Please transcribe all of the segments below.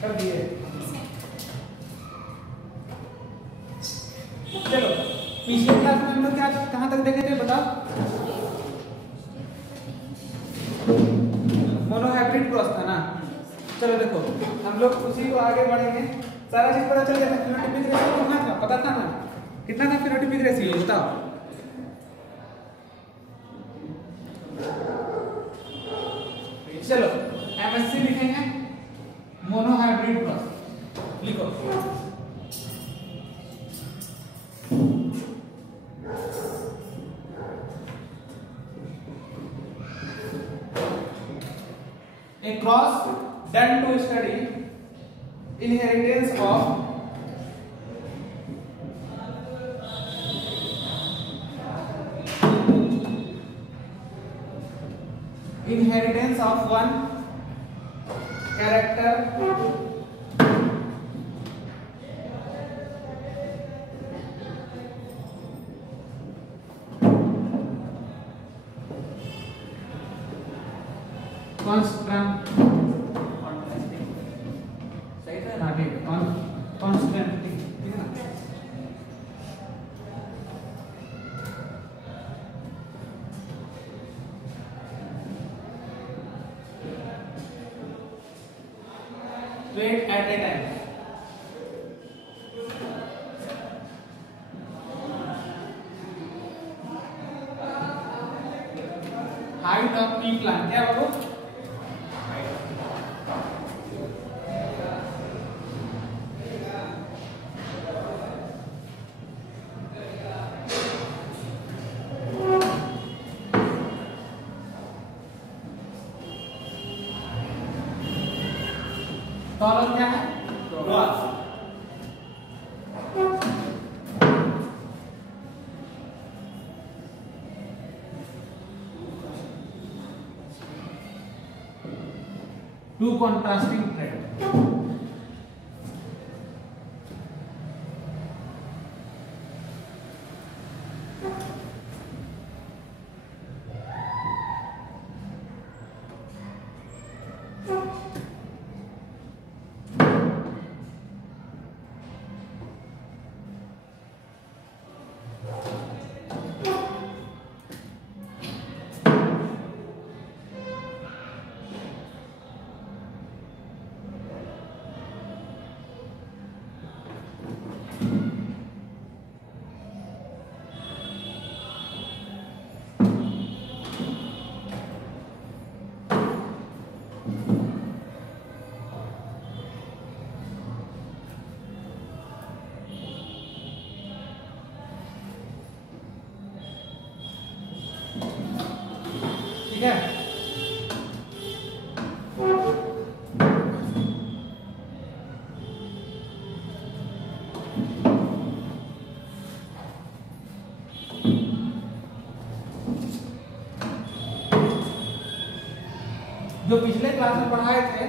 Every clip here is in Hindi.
कर दिए। चलो पिछले क्लास में हम लोग क्या कहाँ तक देखे थे बताओ? मोनोहाइब्रिड क्रॉस था ना। चलो देखो हम लोग उसी को आगे बढ़ेंगे। सारा चीज पता चल गया था। फिनोटाइपिक रेशियो कितना था पता था ना? कितना था फिनोटाइपिक रेशियो बताओ? चलो एमएससी लिखेंगे मोनोहाइब्रिड क्रॉस। लिखो a cross done to study inheritance of one character constant सही है ना? ठीक है constant ठीक है ना? Trade at a time. Height of P plan क्या बाबू? कॉलम क्या है? क्रॉस। To contrasting trade. ठीक है? जो पिछले क्लास में पढ़ाए थे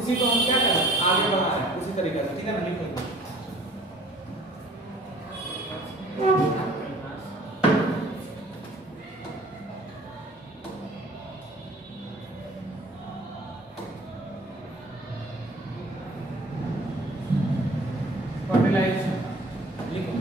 उसी को हम क्या कर आगे बढ़ा रहे हैं उसी तरीके से। ठीक है ना? लिखो फर्टिलाइजेशन लिखो।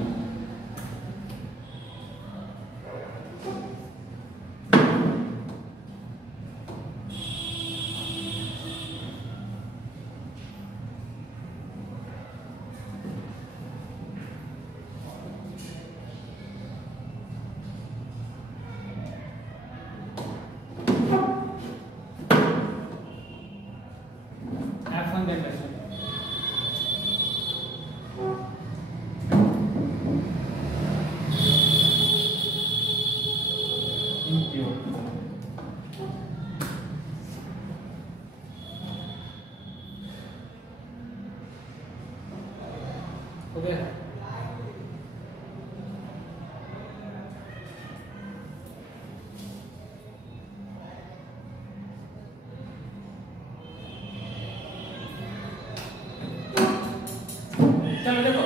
हो गया? चलो देखो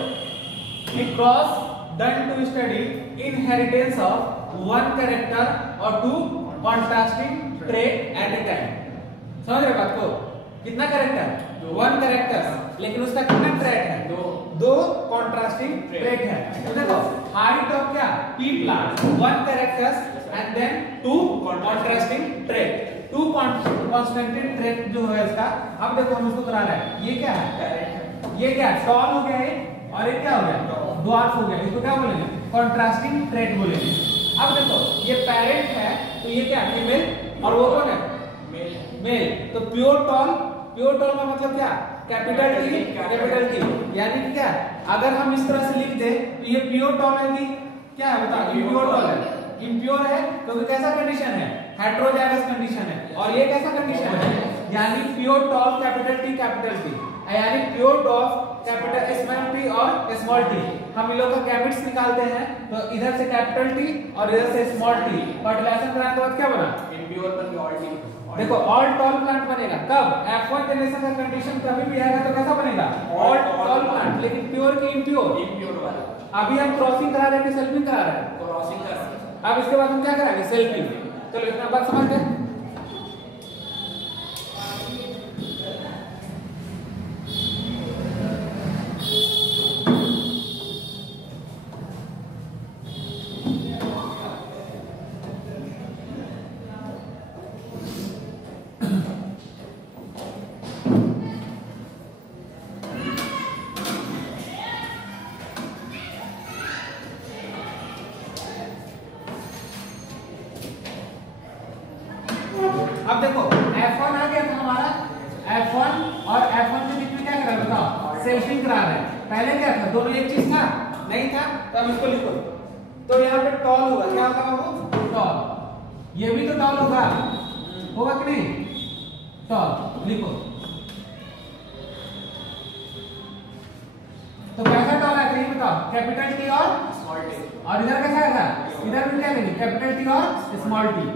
एक cross done to study inheritance of one character और to contrasting trait at a time. समझ रहे बात को? कितना कैरेक्टर? 1 कैरेक्टर, लेकिन उसका कितना ट्रेट है? 2 कॉन्ट्रास्टिंग ट्रेट है। तो देखो हाइट ऑफ क्या P plus 1 characters and then 2 contrasting trait, 2 contrasted trait जो है इसका। अब देखो हम उसको करा रहे हैं, ये क्या है? ये क्या टॉल हो गया है और ये क्या हो गया? ड्वार्फ हो गया। इसको क्या बोलेंगे? कॉन्ट्रास्टिंग ट्रेट बोलेंगे। अब देखो ये पेरेंट है तो ये क्या फीमेल और वो कौन है? मेल। तो प्योर टॉल का मतलब क्या? कैपिटल T कैपिटल T, यानी कि क्या अगर हम इस तरह से लिख दे तो ये प्योर टॉल है कि क्या है? बता, इम्प्योर टॉल है। इम्प्योर है क्योंकि कैसा कंडीशन है? हेटेरोजाइगस कंडीशन है। और ये कैसा कंडीशन है? यानी pure tall capital T capital T, यानी प्योर डॉफ कैपिटल स्मॉल t और स्मॉल t। हम इन लोग का गैमेट्स निकालते हैं तो इधर से कैपिटल T और इधर से स्मॉल t, फर्टिलाइजेशन कराने के बाद क्या बना? इम्प्योर बन गया ऑल t। देखो ऑल टॉल प्लांट बनेगा कब? F1 जनरेशन का कंडीशन कभी भी आएगा तो कैसा बनेगा? ऑल टॉल प्लांट, लेकिन प्योर की इम्प्योर वाला। अभी हम क्रॉसिंग करा रहे हैं कि सेल्फिंग करा रहे हैं? क्रॉसिंग कर रहे हैं। अब इसके बाद हम क्या कराएंगे? सेल्फिंग। चलो इतना बात समझ गए। अब देखो F1 आ गया था हमारा, F1 और F1 के बीच में क्या करा? बताओ, सेल्फिंग करा रहे हैं। पहले क्या था? दोनों एक चीज था? नहीं था। तो हम इसको लिखो, तो यहाँ पे टॉल होगा। क्या होगा वो? टॉल। ये भी तो टॉल होगा कि नहीं? टॉल लिखो। तो कैसा टॉल है? ये बताओ, कैपिटल T और स्मॉल t। और इधर कैसा आएगा? इधर भी क्या लेंगे? कैपिटल T और स्मॉल t।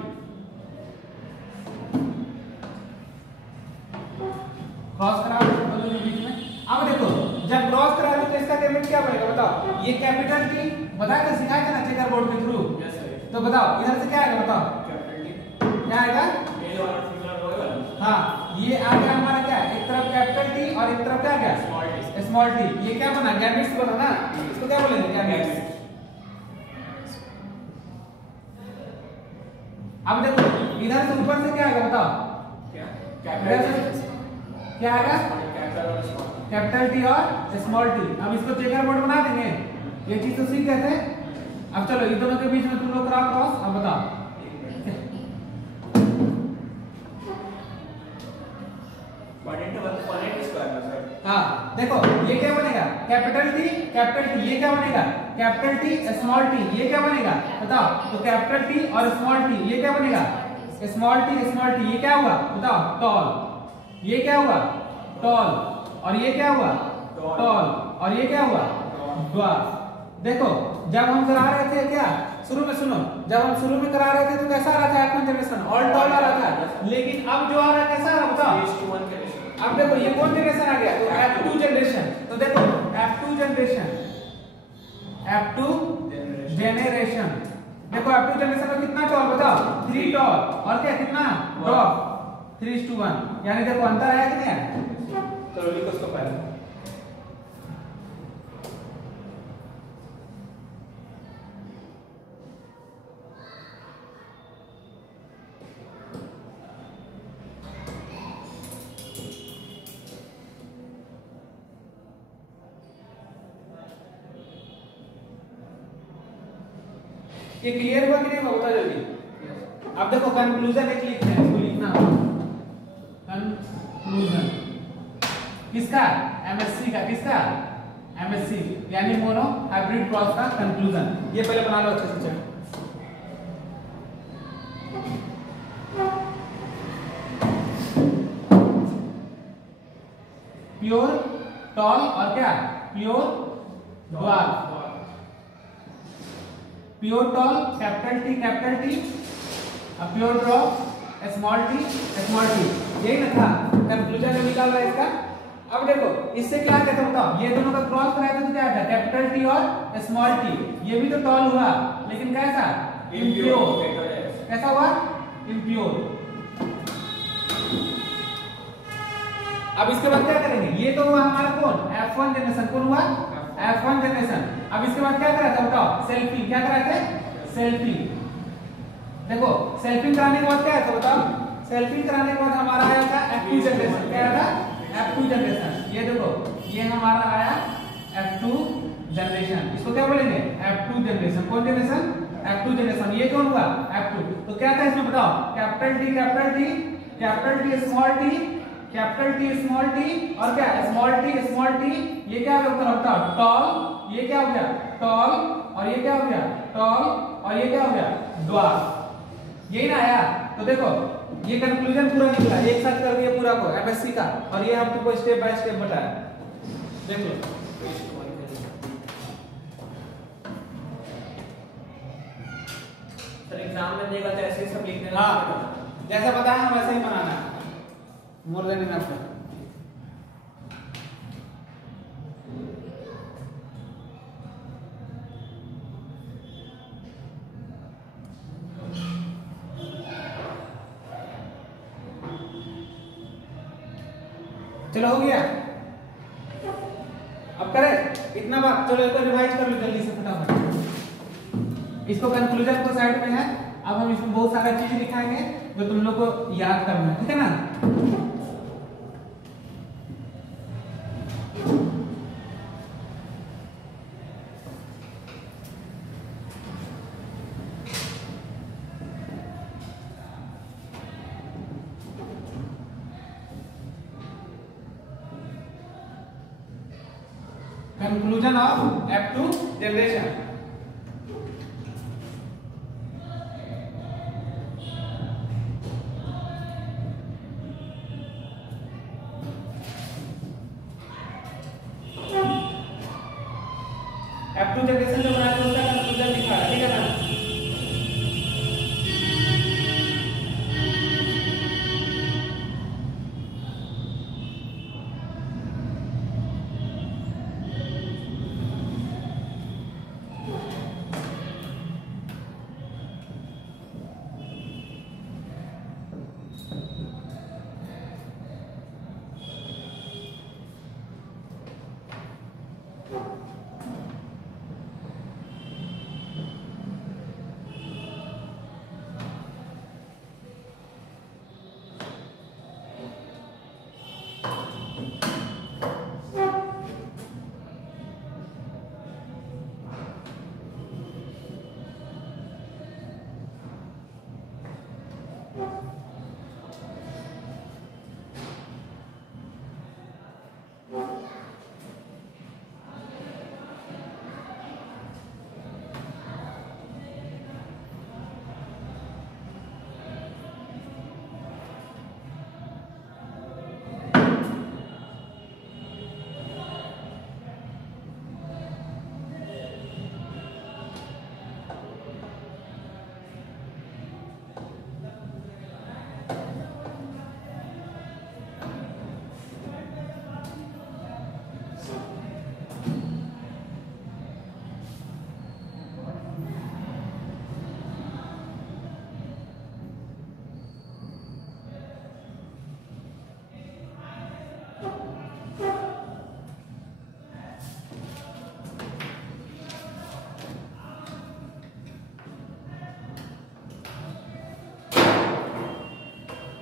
क्रॉस करा दोनों के बीच में। अब देखो जब क्रॉस करा तो इसका गैमेट क्या बनेगा? बताओ। ये कैपिटल T बता के सिखाया था ना चेकर बोर्ड के थ्रू। तो बताओ इधर से क्या आएगा? बताओ क्या आएगा? मेल और फीमेल होगा। हाँ, ये आ गया हमारा क्या? एक तरफ कैपिटल T और एक तरफ क्या आ गया? Small t। ये क्या बना? गैमेट्स बना ना। इसको क्या बोलेंगे? गैमेट्स। अब देखो इधर से ऊपर से क्या आएगा? बताओ क्या? क्या आएगा? कैपिटल T और स्मॉल t। अब इसको चेकर बोर्ड बना देंगे। ये चीज तो सीख गए थे। अब चलो इन दोनों के बीच में तुम लोग कराओ क्रॉस। अब बताओ हाँ देखो ये क्या बनेगा? Capital T। ये क्या बनेगा? Capital T small t। ये क्या बनेगा? बताओ। तो कैपिटल T और स्मॉल t ये क्या बनेगा? Small t। ये क्या हुआ? बताओ। टॉल। ये क्या हुआ? टॉल। और ये क्या हुआ? टॉल। और ये क्या हुआ? ड्वार्फ। देखो जब हम करा रहे थे क्या शुरू में, सुनो, जब हम शुरू में करा रहे थे तो कैसा आ रहा था? F1 जनरेशन ऑल टॉल आ रहा था। लेकिन अब जो आ रहा है कैसा आ रहा? बताओ। अब देखो ये कौन जनरेशन आ गया? तो F2 जनरेशन। तो देखो F2 जनरेशन, F2 जनरेशन। देखो F2 जनरेशन में कितना टॉल? बताओ 3 टॉल और क्या कितना? ड्वार्फ। 3:1। यानी देखो अंतर आया कि नहीं आया? चलो लिखो इसको पहले। ये क्लियर हुआ कि नहीं हुआ? बता जल्दी। अब देखो कंक्लूजन एक लिखते हैं, इसको लिखना कंक्लूजन किसका? MSc का। किसका? MSc यानी मोनो हाइब्रिड क्रॉस का कंक्लूजन। ये पहले बना लो अच्छे से। प्योर टॉल और क्या? Pure dwarf. Pure tall capital T और प्योर ड्वार्फ स्मॉल t। यही ना था कंक्लूजन में निकाल रहा है इसका। अब देखो इससे क्या कहते हैं? बताओ। ये दोनों का क्रॉस कराया तो क्या था? कैपिटल T और स्मॉल t। ये भी तो टॉल हुआ, लेकिन कैसा? इम्प्योर। कैसा हुआ? इम्प्योर। अब इसके बाद क्या करेंगे, ये तो हुआ हमारा कौन F1 जनरेशन, कौन हुआ F1 जनरेशन। अब इसके बाद क्या करा था बताओ, सेल्फिंग। क्या करा थे, सेल्फिंग। देखो सेल्फिंग कराने के बाद क्या है तो बताओ, सेल्फिंग कराने के बाद हमारा आया था F2 जनरेशन। क्या आया था F2 जनरेशन। ये देखो ये हमारा आया F2 जनरेशन, इसको क्या बोलेंगे F2 जनरेशन। कौन जनरेशन, F2 जनरेशन। ये कौन हुआ F2। तो क्या था इसमें बताओ, capital T capital T, capital T small T, capital T small T, और क्या स्मॉल टी। ये क्या होता है टॉल, ये क्या हो गया टॉल, और ये क्या हो गया टॉल, और ये क्या हो गया ड्वार्फ। यही ना आया। तो देखो ये कंक्लूजन पूरा निकला, एक साथ कर दिया पूरा को एमएससी का, और ये हम तुमको स्टेप बाय स्टेप बताया। देख लो सर एग्जाम में देगा तो ऐसे सब लिख देना। हाँ जैसा बताया हम वैसे ही बनाना है, मोर देन इनफ। चलो हो गया, अब करें इतना बात। चलो एक बार रिवाइज कर लो जल्दी से फटाफट। इसको कंक्लूजन को साइड में है, अब हम इसमें बहुत सारा चीज दिखाएंगे जो तुम लोग को याद करना है, ठीक है ना। Conclusion of F2 generation. F2 generation जो बनाया उसका कंक्लूजन लिखा है, ठीक है ना।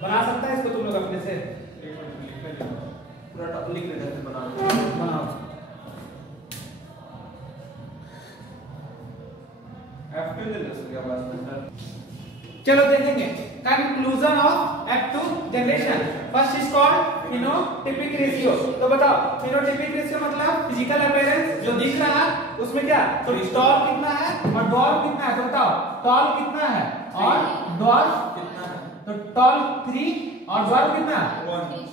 बना सकता है इसको तुम लोग अपने से, पूरा टॉपिक लिख लेते हैं, बनाओ। F2 जनरेशन के बाद सर चलो देखेंगे conclusion of F2 generation. First is called phenotypic ratio. तो बताओ फिनोटाइपिक रेशियो मतलब फिजिकल अपीयरेंस जो दिख रहा है उसमें क्या, तो टॉल कितना है और डॉर्फ कितना है। तो बताओ टॉल कितना है और डॉर्फ कितना है, तो टॉल 3 और डॉर्फ कितना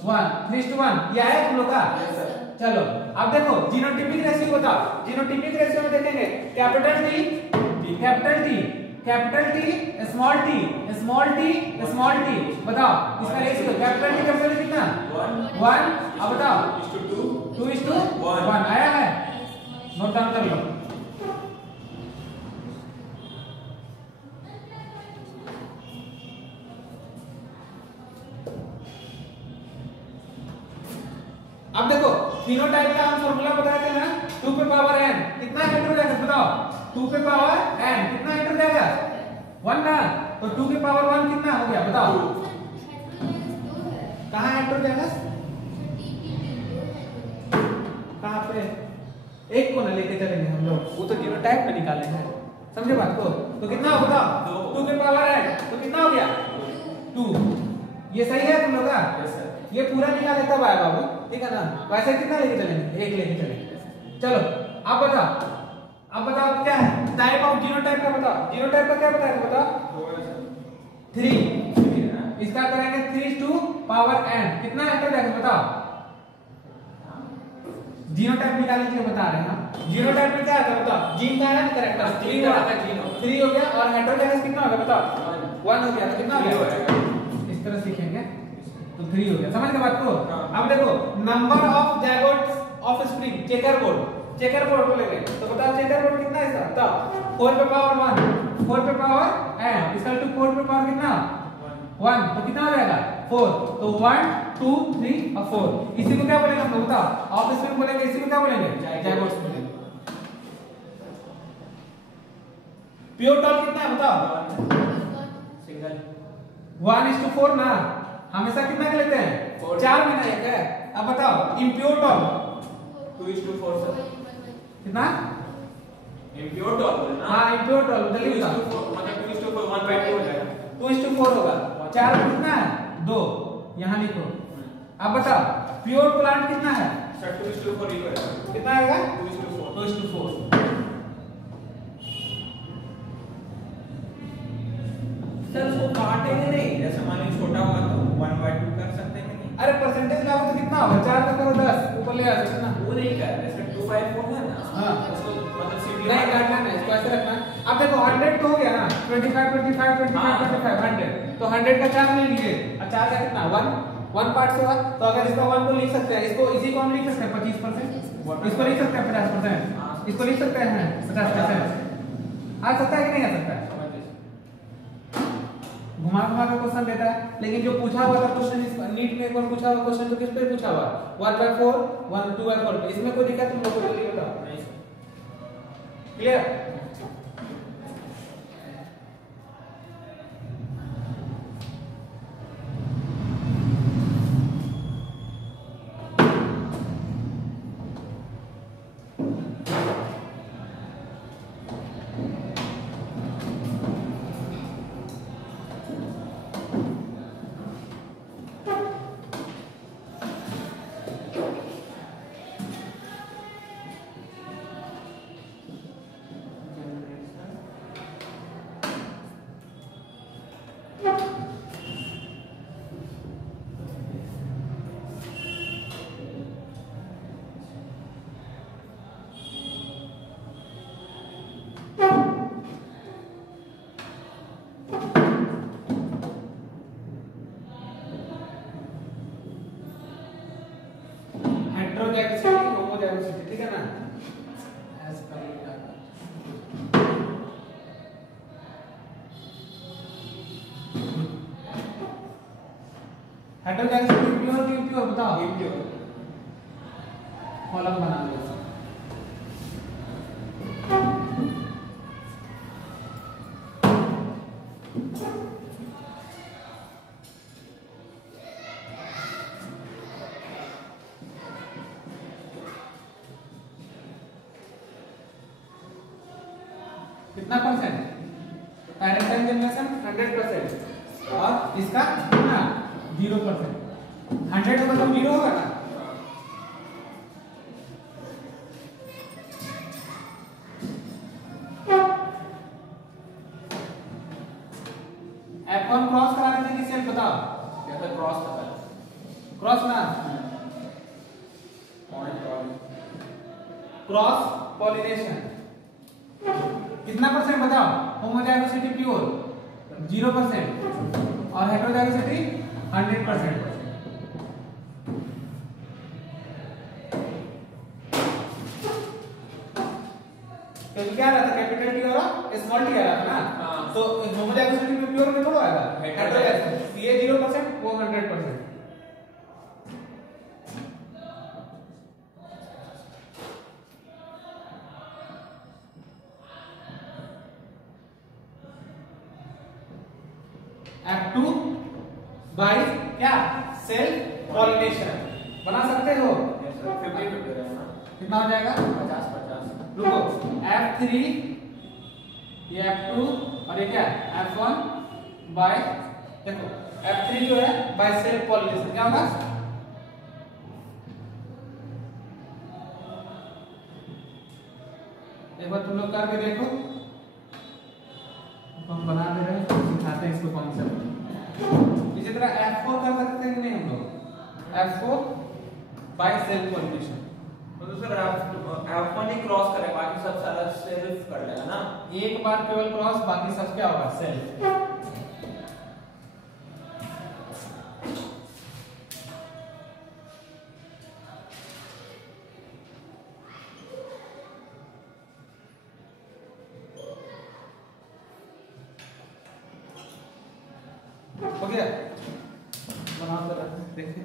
1, 3:1। ये आया तुम लोग का। चलो अब देखो जीनोटाइपिक रेशियो बताओ। जीनोटाइपिक रेशियो में देखेंगे capital T capital T capital T small T small T small T. बताओ इसका रेशियो कैपिटल टी कैपिटल कितना 1। अब बताओ 2:1 आया है, नोट डाउन कर लो। फिनोटाइप का हम फॉर्मूला बताए थे ना 2 पे पावर n कितना हेटेरो जाएगा बताओ 2 पे पावर n कितना हेटेरो जाएगा 1 ना तो 2 के पावर 1 कितना हो गया बताओ कहां हेटेरो जाएगा कहां पे एक को ना लेके चलेंगे हम लोग वो तो जीनोटाइप में निकाले हैं समझे बात को तो कितना हो बताओ 2 के पावर n तो कितना हो गया 2 ये सही है तुम लोग का ये पूरा निकाले तब आया बाबू ठीक है ना वैसे कितना लेके चलेंगे एक लेके चलेंगे चलो अब बताओ क्या है टाइप ऑफ जीनोटाइप का बताओ जीनोटाइप का क्या बताया बताओ 3 इसका करेंगे 3 टू पावर n कितना एंटर जाएगा बताओ जीनोटाइप निकालने के लिए बता रहे हैं हम जीनोटाइप में क्या आता है बताओ जीन का है कैरेक्टर 3 हो गया और हेटेरोजाइगस कितना होगा बताओ 1 हो गया तो कितना हो गया इस तरह सीखेंगे तो 3 हो गया समझ गए बात को अब देखो number of zygotes offspring checkerboard बोलेंगे तो बताओ चेकर बोर्ड कितना है इसका बताओ 4 पे पावर 1 4 पे पावर n इसका टू 4 पे पावर कितना 1 तो कितना हो जाएगा 4 तो 1 2 3 और 4 इसी को क्या बोलेंगे हम लोग बताओ ऑफ स्प्रिंग बोलेंगे इसी को क्या बोलेंगे जायगोट्स बोलेंगे प्योर टॉल कितना है बताओ सिंगल 1:4 ना हमेशा कितना के लेते हैं 4 में ना एक है अब बताओ इम्प्योर टॉल 2:4 सर कितना इम्प्योर टॉल ना हां इम्प्योर टॉल जल्दी बताओ 2:4 मतलब 2:4 1/2 हो जाएगा 2:4 होगा 4 कितना है 2 यहां लिखो अब बताओ प्योर प्लांट कितना है सर 2:4 ही होगा कितना आएगा 2:4 सर उसको काटेंगे नहीं जैसे मान लो छोटा होगा तो 1/2 कर सकते हैं नहीं अरे परसेंटेज लागो तो कितना होगा 4 का करो 10 ऊपर ले आ कितना वो नहीं कर जैसे 2/4 है ना हां उसको मतलब सीधी नहीं काटना नहीं इसको ऐसे रखना अब देखो 100 तो हो गया ना 25 25 25 25 100 तो 100 का 4 ले लीजिए और 4 का कितना 1 पार्ट से हुआ तो अगर इसका 1 को लिख सकते हैं इसको इसी को हम लिख सकते हैं 25% इसको लिख सकते हैं 50% इसको लिख सकते हैं 50% आ सकता है कि नहीं आ सकता है घुमा के क्वेश्चन देता है लेकिन जो पूछा हुआ था क्वेश्चन नीट में एक बार पूछा हुआ क्वेश्चन तो किस पे पूछा हुआ 1/4 2/4 पे इसमें कोई दिक्कत तुम लोगों को जल्दी बताओ क्लियर हेटेरोजाइगोसिटी होमोजाइगोसिटी ठीक है ना एज पर हेटेरोजाइगोसिटी प्योर की प्योर बताओ इम्प्योर कॉलम बना लो कितना परसेंट पैरेंटल जनरेशन 100% और इसका कितना 0% 100 होगा तो 0 होगा ना F1 क्रॉस कराने से किसी बताओ या तो क्रॉस करता है क्रॉस ना क्रॉस पॉलिनेशन कितना परसेंट बताओ होमोजाइगोसिटी प्योर 0% और हेटेरोजाइगोसिटी 100%। क्योंकि क्या रहता है कैपिटल टी और स्मॉल टी आ रहा था ना तो होमोजाइगोसिटी में प्योर में थोड़ा आएगा हेटेरोजाइगोसिटी ये 0% वो 100%। F2 बाय क्या सेल्फ पॉलिनेशन बना सकते हो। 50-50 ना, कितना हो जाएगा 50-50। रुको F3 ये F2 और ये क्या F1 बाय देखो F3 जो है बाय सेल्फ पॉलिनेशन क्या होगा एक बार तुम लोग करके देखो हम बना दे रहे हैं सिखाते हैं इसको कॉन्सेप्ट। इसी तरह F4 कर सकते हैं कि नहीं हम लोग F4 बाय सेल्फ पॉलिनेशन तो दूसरा F1 ही क्रॉस करे बाकी सब सारा सेल्फ कर लेगा ना। एक बार केवल क्रॉस बाकी सब क्या होगा सेल्फ। हो गया बनाओ जरा देखिए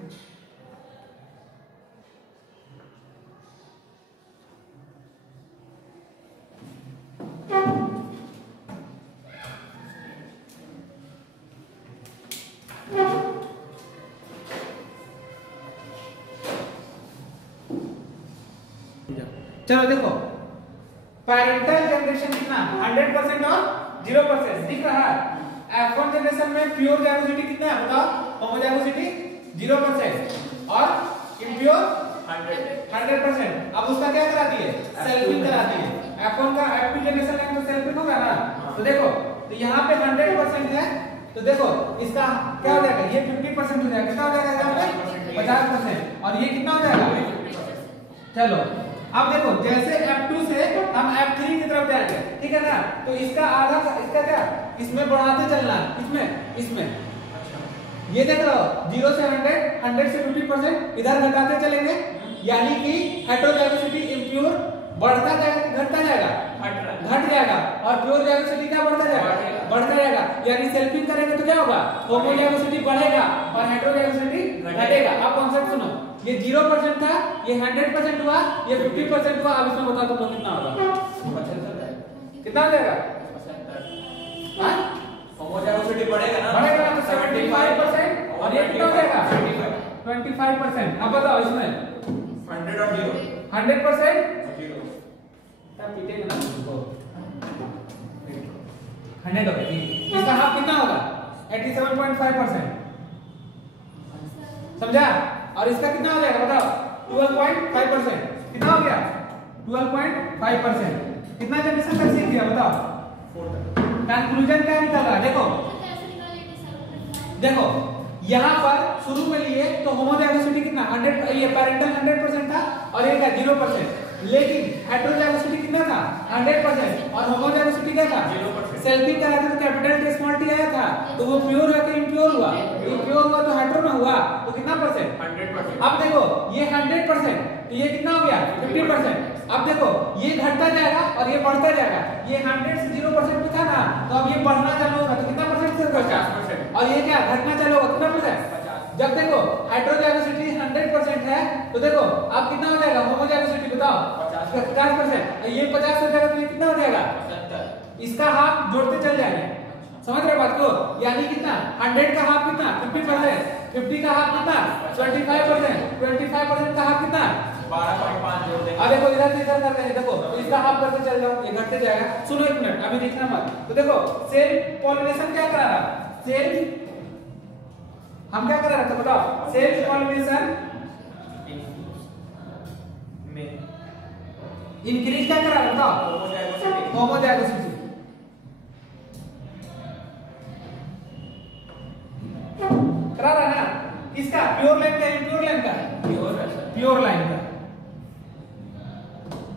चलो देखो पैरेंटल जनरेशन कितना 100% और 0% दिख रहा है। F1 जनरेशन में प्योर जाइगोसिटी कितना है बताओ होमोजाइगोसिटी 0% और इम्प्योर 100%। अब उसका क्या करा दिए सेल्फिंग करा दिए। F1 का F2 जनरेशन में तो सेल्फिंग होगा ना। तो देखो तो यहाँ पे 100% है तो देखो इसका क्या हो जाएगा ये 50% हो जाएगा। कितना हो जाएगा यहाँ पे 50% और ये कितना हो जाएगा। चलो अब देखो जैसे F2 से हम F3 की तरफ जाएंगे ठीक है ना तो इसका आधा इसका क्या इसमें बढ़ाते चलना इसमें ये देख रहे हो 0 से 100 से 50% इधर घटाते चलेंगे यानी कि हेटेरोजाइगोसिटी इम्प्योर बढ़ता जाएगा घटता जाएगा घट जाएगा और प्योर जाइगोसिटी क्या बढ़ता जाएगा यानी सेल्फिंग करेंगे तो क्या होगा होमोजाइगोसिटी बढ़ेगा और हेटेरोजाइगोसिटी घटेगा। अब कॉन्सेप्ट सुनो ये 0% था ये 100% हुआ ये 50% हुआ। अब इसमें बताओ तुम कितना होगा कितना हो जाएगा होमोजाइगोसिटी बढ़ेगा ना तो 75% और ये कितना हो जाएगा 25%। अब बताओ इसमें 100 और 0 100% 0 तब पीटेंगे ना उसको 100 हो गया इसका हाफ कितना होगा 87.5% समझा। और इसका कितना हो जाएगा बताओ 12.5% कितना हो गया 12.5%। कितना जनरेशन तक सीख गया बताओ। कंक्लूजन क्या निकला देखो यहाँ पर शुरू में लिए तो होमोजाइगोसिटी कितना 100 ये पैरेंटल 100% था और ये क्या 0%। लेकिन हेटेरोजाइगोसिटी कितना था 100% और होमोजाइगोसिटी क्या था 0%। सेल्फिंग करा था तो कैपिटल टी स्मॉल टी आया था तो वो प्योर हुआ कि इम्प्योर हुआ इम्प्योर हुआ तो हेटेरो में हुआ तो कितना परसेंट 100%। अब देखो ये 100% तो ये कितना हो गया 50%। अब देखो ये घटता जाएगा और ये बढ़ता जाएगा ये 100 से 0% पे था ना तो अब ये बढ़ना चालू होगा तो कितना परसेंट से 50% और ये क्या घटना चालू होगा कितना परसेंट 50। जब देखो हेटेरोजाइगोसिटी 100% है तो देखो अब कितना हो जाएगा होमोजाइगोसिटी बताओ 50%। ये 50 हो जाएगा तो ये कितना हो जाएगा 70। इसका हाफ जोड़ते चल जाएंगे समझ रहे बात को यानी कितना 100 का हाफ कितना 50%, 50 का हाफ कितना 25%, 25% का हाफ कितना 12.5 जोड़ देंगे। अब देखो इधर से इधर कर रहे हैं देखो तो इसका हाफ करके चल जाओ ये घटते जाएगा। सुनो एक मिनट अभी देखना मत तो देखो सेल्फ पॉलिनेशन क्या करा रहा सेल्फ हम क्या कर रहे थे बताओ सेल्फ पॉलिनेशन में इंक्रीज क्या करा रहा बताओ होमोजाइगोसिटी करा रहा है ना। किसका प्योर लाइन का इम्प्योर लाइन का प्योर लाइन का।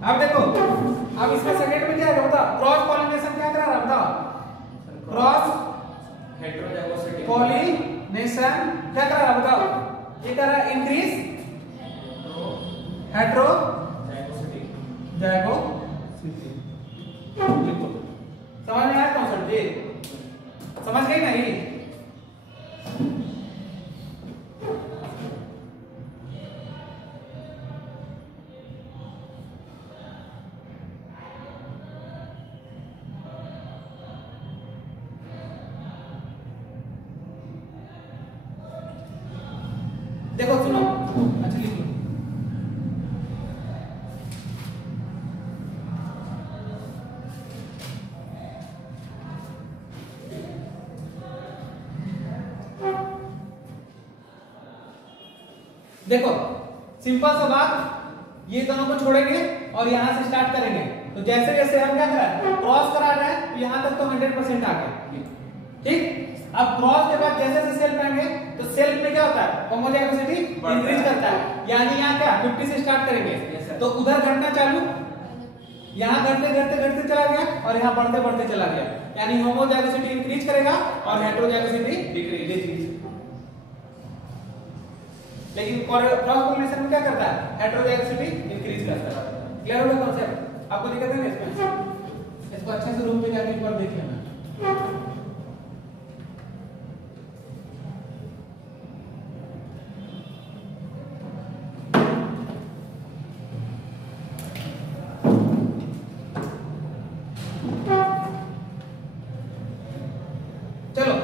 अब देखो अब इसमें सेकंड में क्या है बताओ क्रॉस पॉलिनेशन क्या करा रहा बताओ क्रॉस हेटेरोजाइगोसिटी पॉलिनेशन क्या कर रहा है बताओ ये कर रहा है इंक्रीज हेटेरो जाइगोसिटी लिखो समझ में आया कॉन्सेप्ट जी समझ गई नहीं। देखो सुनो, अच्छा लिख लो। देखो सिंपल सा बात, ये दोनों को छोड़ेंगे और यहां से स्टार्ट करेंगे। तो जैसे जैसे हम क्या कर रहे हैं, क्रॉस करा रहे हैं, तो यहां तक तो 100% आ गया। ठीक, अब क्रॉस के बाद जैसे जैसे सेल्फ आएंगे तो सेल्फ में क्या होता है, होमोजेगोसिटी इंक्रीज करता है। यानी यहाँ क्या 50 से स्टार्ट करेंगे तो उधर घटना चालू, यहाँ घटते घटते घटते चला गया और यहाँ बढ़ते बढ़ते चला गया। यानी होमोजेगोसिटी इंक्रीज करेगा और हेटेरोजेगोसिटी डिक्रीज। लेकिन क्रॉस कोरिलेशन में क्या करता है, हेटेरोजेगोसिटी इंक्रीज करता है। क्लियर हो गया कॉन्सेप्ट? आपको दिक्कत है ना इसमें? इसको अच्छे से रूम में जाके एक बार देख लेना। चलो,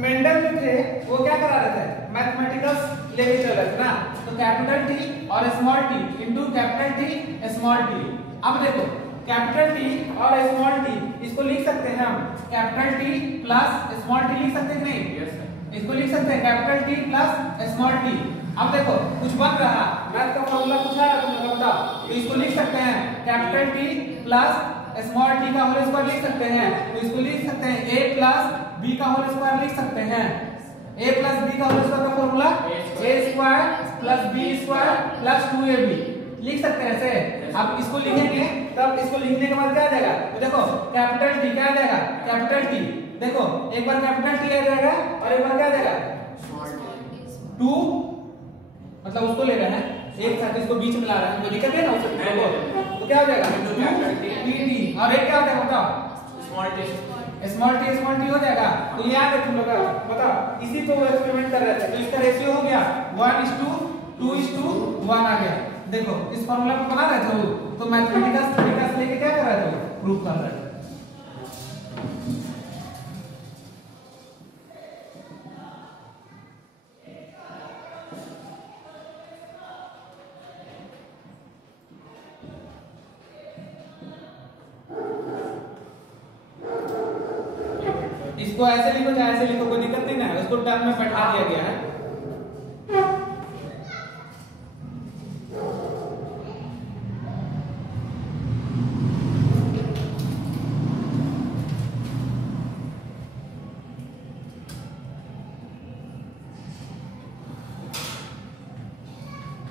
मेंडल जो थे वो क्या करा रहे थे, मैथमेटिकल्स लेके चल रहे थे ना। तो कैपिटल टी और small T into capital T small T. अब देखो कैपिटल टी और स्मॉल टी, इसको लिख सकते हैं हम capital T plus small T, लिख सकते हैं कि नहीं? Yes sir. इसको लिख सकते हैं capital T plus small T. अब देखो कुछ बन रहा, मैथ का फॉर्मूला कुछ आ रहा, तुम लोग बताओ। तो इसको लिख सकते हैं capital T plus small T का होल स्क्वायर लिख सकते हैं। तो इसको लिख सकते हैं a प्लस b का होल स्क्वायर लिख सकते हैं। a प्लस b का होल स्क्वायर का formula a square plus b square plus 2ab लिख सकते हैं ऐसे। अब इसको लिखेंगे तब इसको लिखने के बाद क्या आ जाएगा, तो देखो कैपिटल टी क्या आ जाएगा, कैपिटल टी, देखो एक बार कैपिटल टी आ जाएगा और एक बार क्या आ जाएगा 2, मतलब उसको ले रहे हैं एक साथ, इसको बीच में ला रहे हैं, कोई दिक्कत है ना उसको? तो क्या हो जाएगा टी और एक क्या हो जाएगा बताओ, स्मॉल टी हो जाएगा। तो याद है तुम लोग बताओ, इसी पे वो एक्सपेरिमेंट कर रहे थे। तो इसका रेशियो हो गया 1:2:1 आ गया। देखो इस फार्मूला को बना रहे थे वो, तो मैथमेटिकल तरीका से लेके क्या कर रहे थे, प्रूफ कर रहे थे। इसको ऐसे लिखो चाहे ऐसे लिखो, कोई दिक्कत नहीं ना, उसको टर्म में बैठा दिया गया है।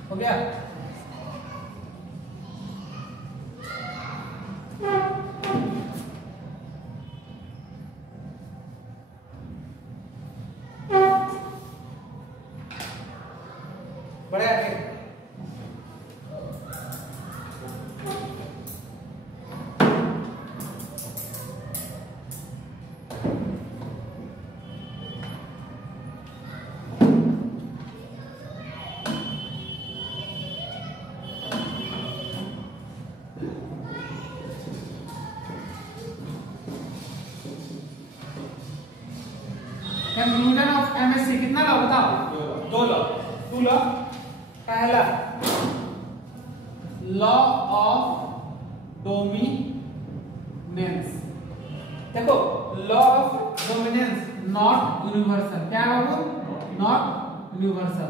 हो गया? बड़े आगे कंक्लूजन ऑफ एमएससी कितना लॉ बताओ? 2 लॉ। 2 लॉ। पहला लॉ ऑफ डोमिनेंस, देखो law of dominance not universal, क्या है वो, नॉट यूनिवर्सल।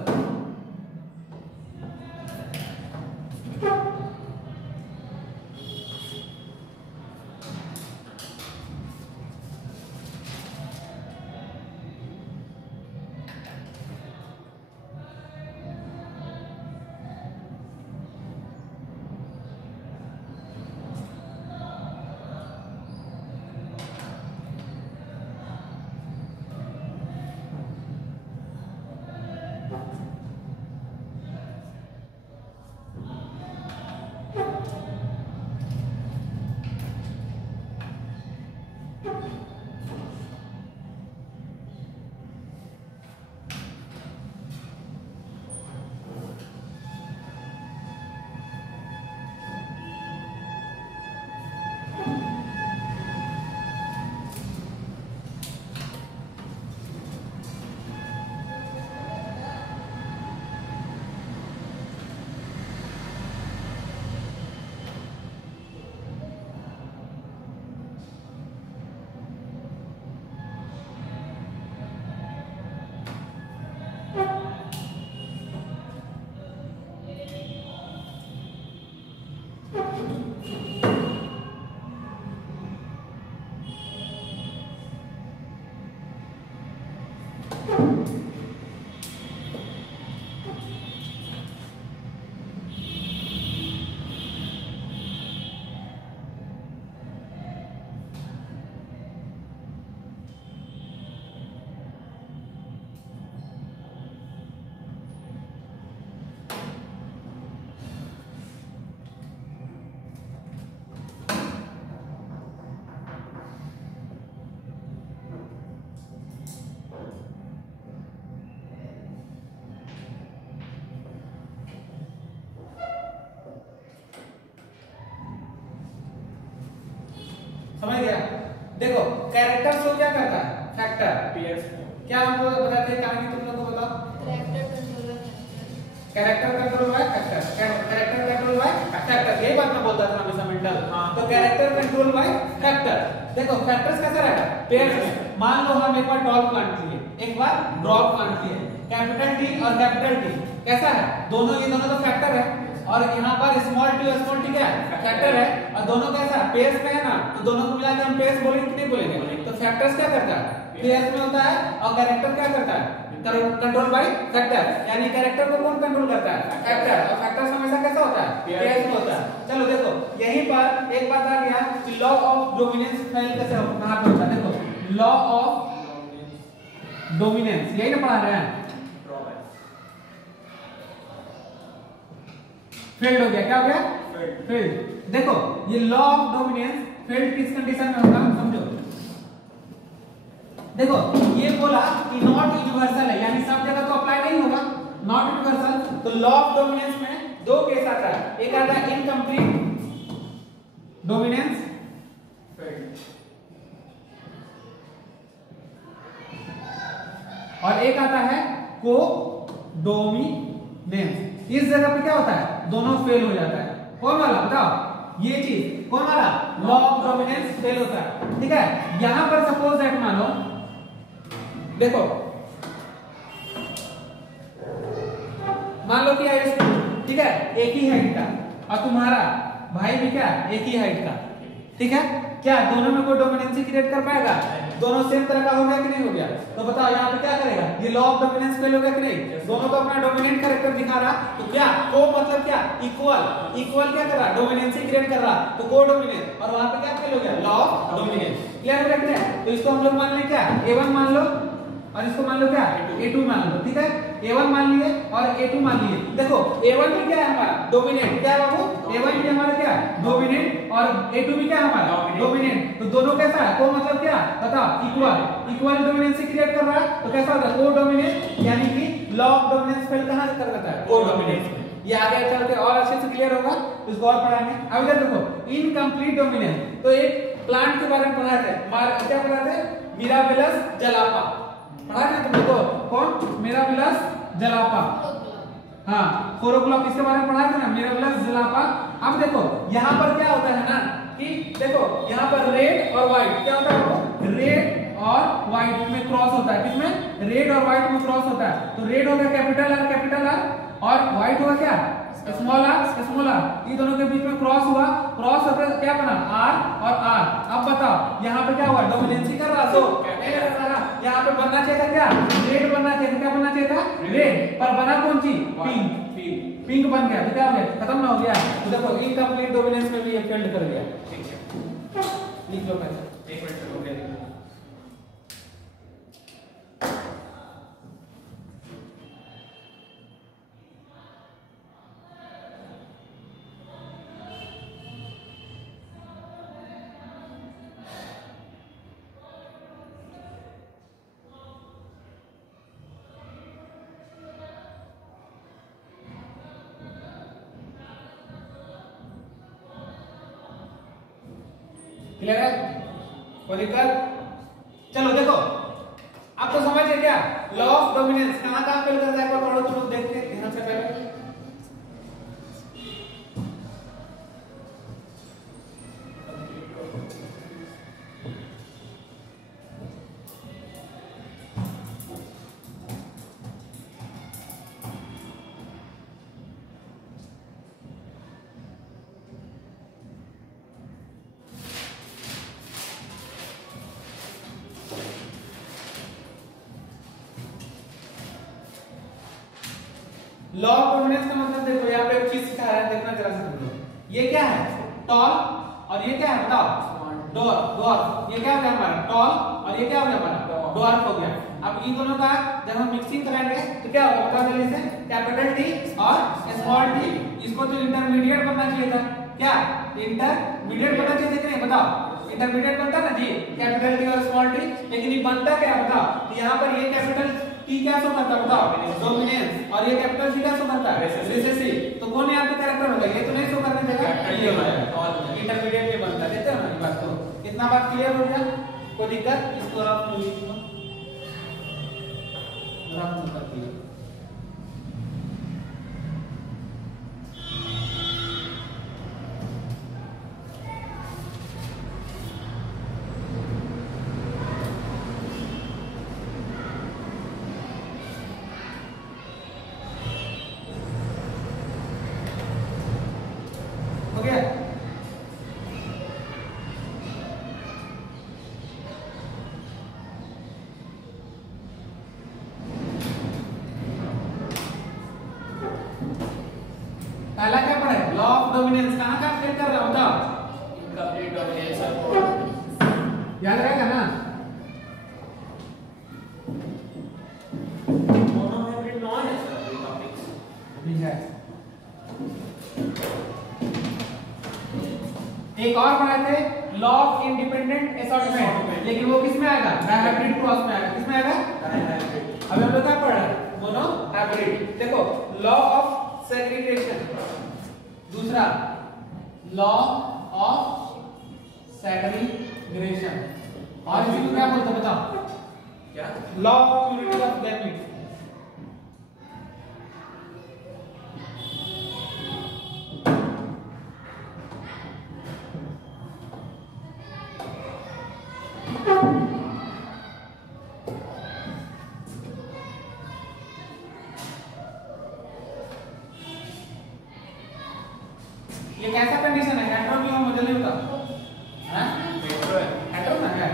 समझ गया? देखो कैरेक्टर शो क्या करता है? फैक्टर। पेयर्स क्या हमको बताते हैं कहानी, तुम लोग को बताओ। Character control by factor, character control by factor, यही बात मैं बोलता था हमेशा मेंटल। तो कैरेक्टर कंट्रोल बाय फैक्टर। देखो फैक्टर्स कैसे रहेगा? पेयर्स में। मान लो हम एक बार डॉल प्लांट लिए, एक बार ड्रॉप प्लांट लिए, कैपिटल टी और कैपिटल टी कैसा है? दोनों, ये दोनों तो फैक्टर है, और यहाँ पर स्मॉल टी क्या है? फैक्टर है, और दोनों कैसा है? पेयर्स में है ना, तो दोनों को मिला के हम पेयर्स बोलेंगे कि नहीं बोलेंगे? तो फैक्टर्स क्या करता है? पेयर्स में होता है, और कैरेक्टर क्या करता है? कंट्रोल बाय फैक्टर, यानी कैरेक्टर को कौन कंट्रोल करता है? फैक्टर। और फैक्टर हमेशा कैसा होता है? पेयर्स में होता है। चलो देखो यहीं पर एक बात आ गया कि लॉ ऑफ डोमिनेंस फेल कैसे कहां पे होता है? देखो लॉ ऑफ डोमिनेंस यही ना पढ़ा रहे हैं, फेल्ड हो गया। क्या हो गया? फेल्ड। देखो ये लॉ ऑफ डोमिनेंस फेल्ड किस कंडीशन में होगा समझो। देखो ये बोला कि नॉट यूनिवर्सल है, यानी सब जगह तो अप्लाई नहीं होगा, नॉट यूनिवर्सल। तो लॉ ऑफ डोमिनेंस में दो केस आता है, एक आता है इनकम्प्लीट डोमिनेंस, और एक आता है को डोमिनेंस। इस जगह पे क्या होता है? दोनों फेल हो जाता है। कौन वाला बताओ? ये चीज कौन वाला? लॉ ऑफ डोमिनेंस फेल होता है। ठीक है, यहां पर सपोज दैट मानो, देखो मान लो कि आयुष, ठीक है, एक ही हाइट का, और तुम्हारा भाई भी क्या एक ही हाइट का, ठीक है, क्या दोनों में कोई डोमिनेंसी क्रिएट कर पाएगा? दोनों सेम तरह का हो गया कि नहीं हो गया? तो बताओ यहाँ पे क्या करेगा? ये लॉ ऑफ डोमिनेंस फेल हो गया कि नहीं? दोनों को अपना डोमिनेंट कैरेक्टर दिखा रहा, तो क्या को मतलब क्या? इक्वल। इक्वल क्या कर रहा? डोमिनेंसी क्रिएट कर रहा, तो को डोमिनेंस, और वहां पे क्या फेल हो गया? Law of dominance. क्लियर हो गया? तो इसको हम लोग मान लें क्या? A1 मान लो, और इसको मान लो क्या? A2 मान लो। ठीक है, A1 मान लिए और A2 मान लिए। देखो A1 भी क्या है हमारा? डोमिनेंट। क्या है बाबू? A1 भी हमारा क्या? डोमिनेंट, और A2 भी क्या है हमारा? डोमिनेंट। तो दोनों कैसा है? को मतलब क्या? बताओ इक्वल। इक्वल डोमिनेंसी क्रिएट कर रहा है, तो कैसा होता है? को डोमिनेंट, यानी कि लॉ ऑफ डोमिनेंस फेल कहां से कर देता है? को डोमिनेंस। ये आगे चल के और अच्छे से क्लियर होगा, इसको और पढ़ाएंगे। अब इधर देखो इनकम्प्लीट डोमिनेंस, तो एक प्लांट के बारे में पढ़ा थे, क्या पढ़ा थे? मिराबिलस जलापा पढ़ा थे तुम लोगों को। कौन? मिराबिलस जलापा। हाँ 4 o'clock इसके बारे में पढ़ा था ना, मिराबिलस जलापा। अब देखो यहाँ पर क्या होता है ना कि देखो यहाँ पर रेड और व्हाइट क्या होता है? रेड और व्हाइट में क्रॉस होता है। किसमें? रेड और व्हाइट में क्रॉस होता है। तो रेड होगा कैपिटल आर, और व्हाइट होगा क्या? Small R. ये दोनों के बीच में क्रॉस हुआ, क्रॉस होकर क्या बना? आर और आर। अब बताओ यहाँ पे क्या हुआ? डोमिनेंसी कर रहा, तो यहाँ पे बनना चाहिए था क्या? रेड बनना चाहिए था। क्या बनना चाहिए था? रेड, पर बना कौन सी? पिंक। पिंक बन गया, तो क्या हो गया? खत्म ना हो गया। तो देखो इनकम्प्लीट डोमिनेंस में भी ये फेल्ड कर गया। ठीक है, लिख लो पहले, 1 मिनट हो गया। क्लियर है? कोई दिक्कत? चलो देखो अब तो समझ गए क्या लॉ ऑफ डोमिनेंस कहां कहां फेल करता है? एक बार पढ़ो तुम लोग, देखते हैं ध्यान से पहले। लॉ ऑफ डोमिनेंस का मतलब देखो यहाँ पे एक चीज सिखा रहा है, देखना जरा से तुम लोग। ये क्या है? टॉल, और ये क्या है बताओ? डॉर्फ। ये क्या हो गया हमारा? टॉल, और ये क्या हो गया हमारा? डॉर्फ हो गया। अब इन दोनों का जब हम मिक्सिंग कराएंगे तो क्या होगा बता जल्दी से? कैपिटल टी और स्मॉल टी। इसको तो इंटरमीडिएट बनना चाहिए था। क्या इंटरमीडिएट बनना चाहिए कि नहीं? बताओ इंटरमीडिएट बनता ना जी, कैपिटल टी और स्मॉल टी। लेकिन ये बनता क्या बताओ? तो यहाँ पर ये कैपिटल टी क्या शो करता है बताओ? डोमिनेंस। और ये कैपिटल सी क्या शो करता है? रिसेसिव। तो कौन यहाँ पे कैरेक्टर होगा? ये तो नहीं शो करने देगा, इंटरमीडिएट में बनता है। देखते हो ना ये बात? तो ये इतना बात क्लियर हो गया? कोई दिक्कत? इसको रफ कर लीजिए, रफ कर दिया। हो गया? पहला क्या पढ़ा है? Law of dominance. कहां का अपडेट कर रहा हूं? बताओ। इनकम्प्लीट डोमिनेंस याद रहेगा ना? मोनोहाइब्रिड नॉन है सर ये टॉपिक्स अभी है। एक और पढ़ाए थे लॉ ऑफ इंडिपेंडेंट असॉर्टमेंट, लेकिन वो किस में आएगा? डायहाइब्रिड क्रॉस में आएगा। किस में आएगा? डायहाइब्रिड। अभी हम लोग क्या पढ़ रहे हैं? मोनोहाइब्रिड। देखो लॉ ऑफ सेग्रीगेशन, दूसरा लॉ ऑफ सेग्रीगेशन, और इसी को क्या बोलते हैं बताओ? क्या? Law of purity of gamete. ये कैसा कंडीशन है? हेटेरो की होमोजेनिटी नहीं होता, हैं? हेटेरो है। हेटेरो ना है,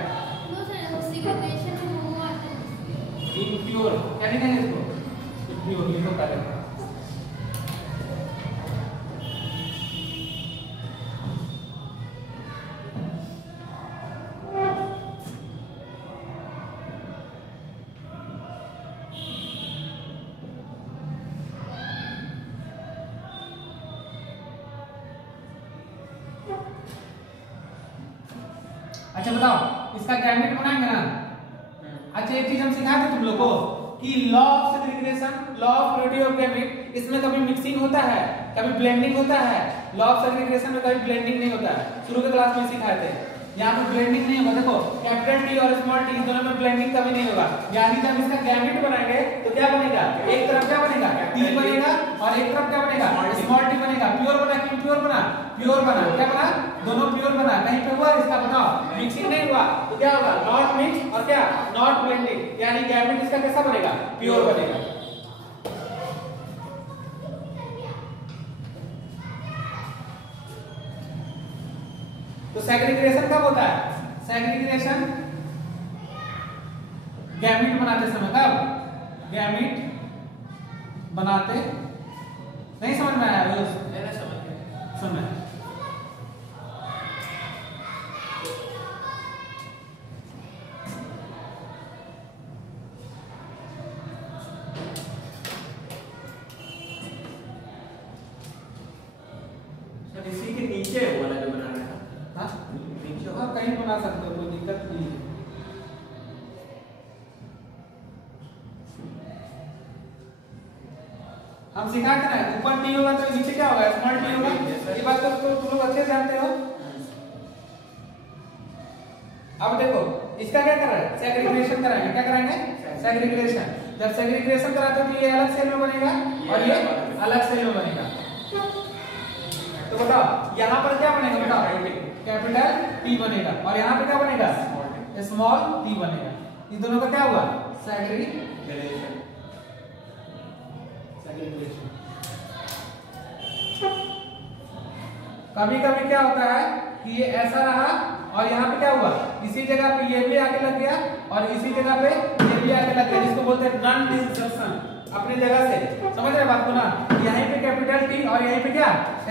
नो सर सेग्रीगेशन में वो आता है। इम्प्योर क्या लिखेंगे इसको? इम्प्योर लिखो पहले। अच्छा बताओ, इसका गैमेट बनाएंगे ना? अच्छा एक चीज हम सिखाते तुम लोग को कि law of segregation, law of purity of gamete, इसमें कभी मिक्सिंग होता है, कभी ब्लेंडिंग होता है। लॉ ऑफ सेग्रीगेशन में कभी ब्लेंडिंग नहीं होता है। शुरू के क्लास में सिखाए थे। यहाँ पे ब्लेंडिंग नहीं होगा। देखो कैपिटल टी और स्मॉल टी दोनों में ब्लेंडिंग कभी नहीं होगा। यानी जब इसका गैमेट बनाएंगे तो क्या बनेगा? एक तरफ क्या बनेगा? टी बनेगा, और एक तरफ क्या बनेगा? स्मॉल टी बनेगा। प्योर बना कि इम्प्योर बना? प्योर बना। क्या बना? दोनों प्योर बना। कहीं पे हुआ इसका? बताओ। मिक्सिंग नहीं हुआ तो क्या होगा? नॉट मिक्स और क्या? Not blending. यानी गैमेट इसका कैसा बनेगा? प्योर बनेगा। तो सेग्रीगेशन कब होता है? सेग्रीगेशन गैमेट बनाते समय। कब? गैमेट बनाते, नहीं समझ में आया? मैंने समझ गया। समय सर इसी के नीचे है वाला जो बनाना है। हाँ नीचे हाँ, कहीं बना सकते हो, कोई दिक्कत नहीं है। हम सिखाते ना, ऊपर टी होगा तो नीचे क्या होगा? स्मॉल टी होगा। ये बात तो तुम लोग अच्छे से जानते हो। अब देखो इसका क्या कर रहा है? सेग्रीगेशन कराएंगे। क्या कराएंगे? सेग्रीगेशन। जब सेग्रीगेशन कराते हो तो ये अलग सेल में बनेगा और ये अलग सेल में बनेगा। तो बताओ यहाँ पर क्या बनेगा? बताओ। कैपिटल टी बनेगा, और यहाँ पे क्या बनेगा? स्मॉल टी बनेगा। इन दोनों का क्या हुआ? सेग्रीगेशन। कभी कभी क्या होता है कि ये ऐसा रहा, और यहाँ पे क्या हुआ? इसी जगह पे ये भी आके लग गया, और इसी जगह पे ये भी आके लग गया, जिसको बोलते हैं नॉन डिसजंक्शन। अपनी जगह से समझ रहे बात को ना? यहीं पे कैपिटल टी और यहीं पे क्या?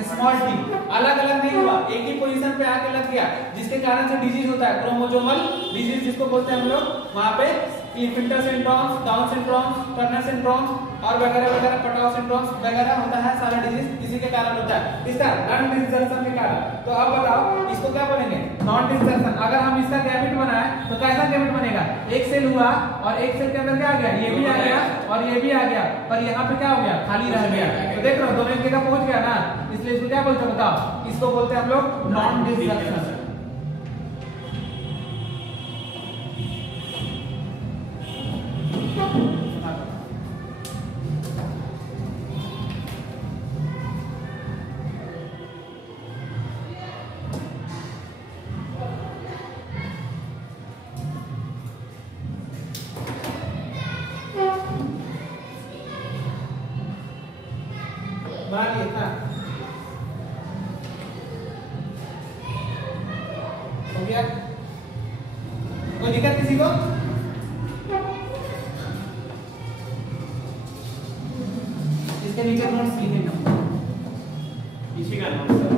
Small T. अलग अलग नहीं हुआ, एक ही पोजीशन पे आके लग गया, जिसके कारण से डिजीज होता है, क्रोमोसोमल डिजीज जिसको बोलते हैं हम लोग। वहां पे filter syndromes, down syndromes, Turner syndromes और वगैरह वगैरह, पटाव सिंड्रोम्स वगैरह होता है। सारा डिजीज इसी के कारण होता है, इसका नॉन डिसजंक्शन के कारण। तो अब बताओ इसको क्या बोलेंगे? Non disjunction. अगर हम इसका गैमेट बनाए तो कैसा गैमेट बनेगा? एक सेल हुआ, और एक सेल के अंदर क्या आ गया? ये भी आ गया और ये भी आ गया, पर यहाँ पे क्या हो गया? खाली रह गया। तो देख रहे हो दोनों एक जगह पहुंच गया ना, इसलिए इसको क्या बोलते हैं? बताओ। इसको बोलते हैं हम लोग नॉन डिसजंक्शन। बना लिए था, हो गया? कोई दिक्कत किसी को? इसके नीचे नोट्स लिखे ना, किसी का नाम sir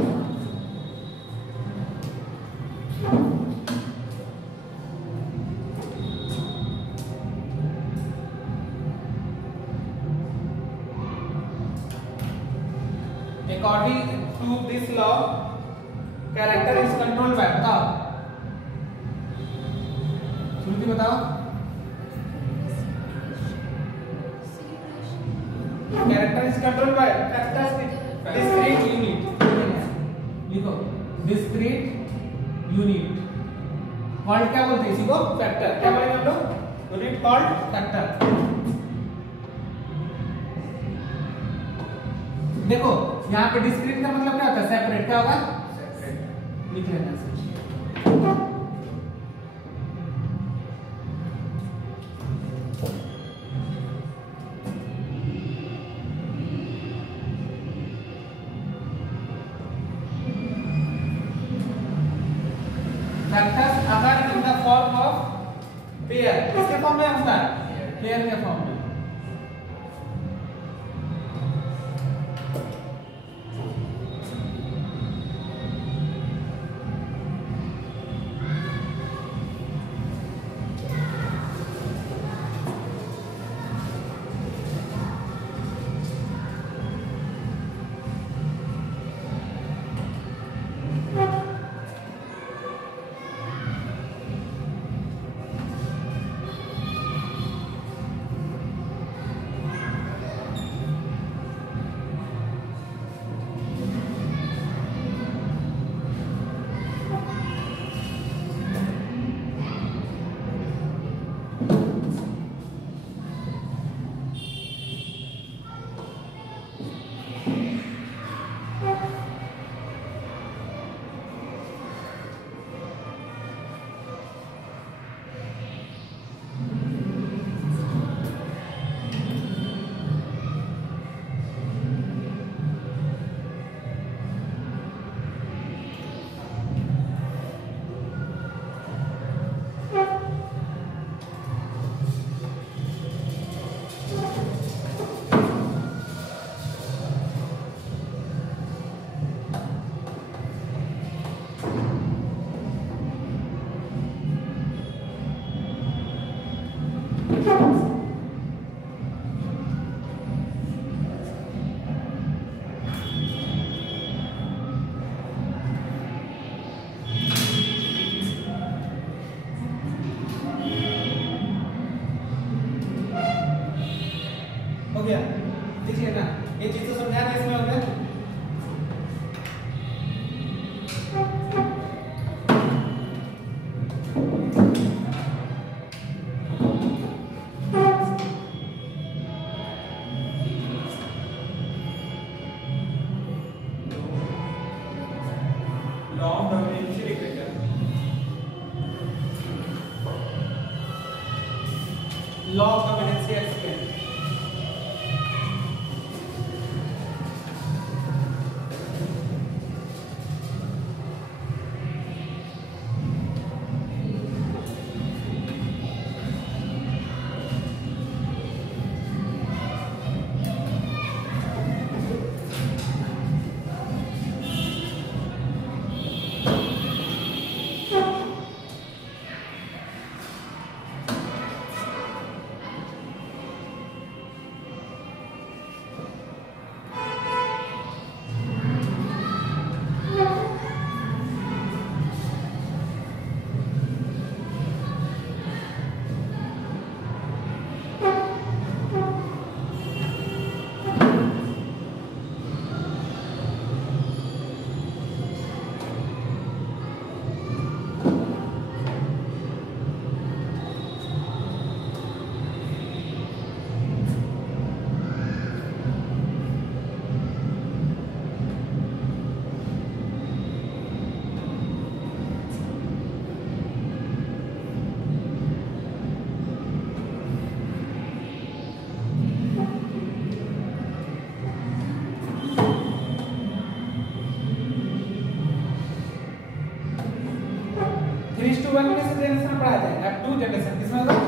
According to this law, character is controlled by, बताओ, श्रुति बताओ, character is controlled by discrete unit, लिखो discrete unit, वर्ड क्या बोलते हैं इसी को? फैक्टर। क्या बोलेंगे हम लोग? Unit called factor. देखो यहाँ पे डिस्क्रीट का मतलब क्या होता है? सेपरेट। क्या होगा? सेपरेट। लिख लेना सर। फैक्टर्स अगर in the form of pair, किसके फॉर्म में होता है? पेयर के फॉर्म में। H1 में से जनरेशन बढ़ा जाए, F2 जनरेशन किसमें होगा?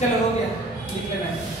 चलो हो गया, लिख लेना है।